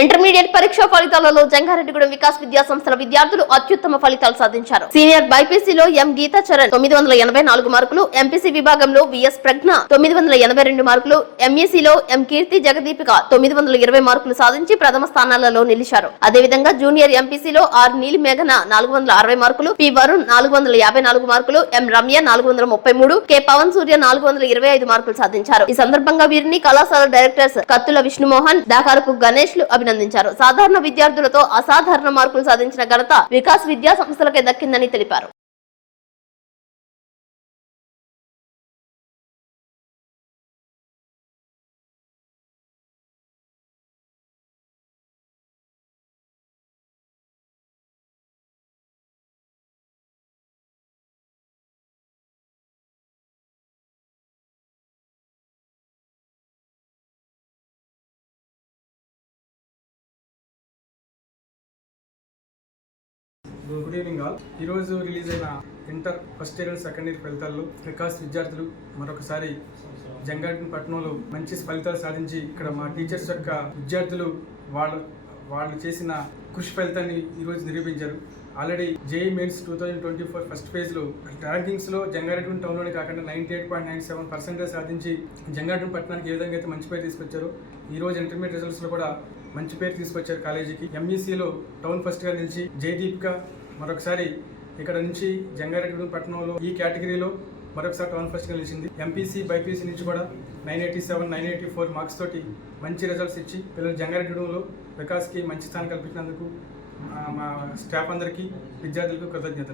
Intermediate పరీక్ష ఫలితాలలో జంగారెడ్డిగూడెం వికాస్ విద్యా సంస్థల విద్యార్థులు అత్యుత్తమ ఫలితాలు సాధించారు. సీనియర్ బైపీసీలో ఎం గీతా చరణ్ 984 మార్కులు, ఎంపీసీ విభాగంలో విఎస్ ప్రజ్ఞ 982 మార్కులు, ఎంఈసీలో ఎం కీర్తి జగదీపిక 920 మార్కులు సాధించి ప్రథమ స్థానాలలో నిలిచారు. అదేవిధంగా జూనియర్ ఎంపీసీలో ఆర్ నీలి మేఘన 460 మార్కులు, పి వరుణ్ 454 మార్కులు, ఎం రమ్య 433, కె పవన్ సూర్య 425 మార్కులు సాధించారు. ఈ సందర్భంగా వీరిని కళాశాల డైరెక్టర్స్ కత్తుల విష్ణుమోహన్, దాకారపు గణేష్ అభినందించారు. సాధారణ విద్యార్థులతో అసాధారణ మార్కులు సాధించిన ఘనత వికాస్ విద్యా సంస్థలకే దక్కిందని తెలిపారు. Good evening all. ఈరోజు రిలీజ్ అయిన inter first year and second year ఫలితాల్లో వికాస్ విద్యార్థులు మరొకసారి జంగారెడ్డిపట్నంలో మంచి ఫలితాలు సాధించి ఇక్కడ మా టీచర్స్ యొక్క విద్యార్థులు వాళ్ళు చేసిన కృషి ఫలితాన్ని ఈరోజు నిరూపించారు. ఆల్రెడీ జేఈ మెయిన్స్ 2024 ఫస్ట్ ఫేజ్లో ర్యాంకింగ్స్లో జంగారెడ్డిగూడెం టౌన్లోనే కాకుండా 98.97% సాధించి జంగారెడ్డిపట్నానికి ఏ విధంగా అయితే మంచి పేరు తీసుకొచ్చారో ఈరోజు ఇంటర్మీడియట్ రిజల్ట్స్లో కూడా మంచి పేరు తీసుకొచ్చారు కాలేజీకి. ఎంఈసీలో టౌన్ ఫస్ట్గా నిలిచి జయదీపిక మరొకసారి ఇక్కడ నుంచి జంగారెడ్డిగూడెం పట్టణంలో ఈ కేటగిరీలో మరొకసారి టౌన్ ఫస్ట్గా నిలిచింది. ఎంపీసీ బైపీసీ నుంచి కూడా 987, 984 మార్క్స్ తోటి మంచి రిజల్ట్స్ ఇచ్చి పిల్లలు జంగారెడ్డిగూడెంలో వికాస్కి మంచి స్థానం కల్పించినందుకు మా స్టాఫ్ అందరికీ విద్యార్థులకు కృతజ్ఞతలు.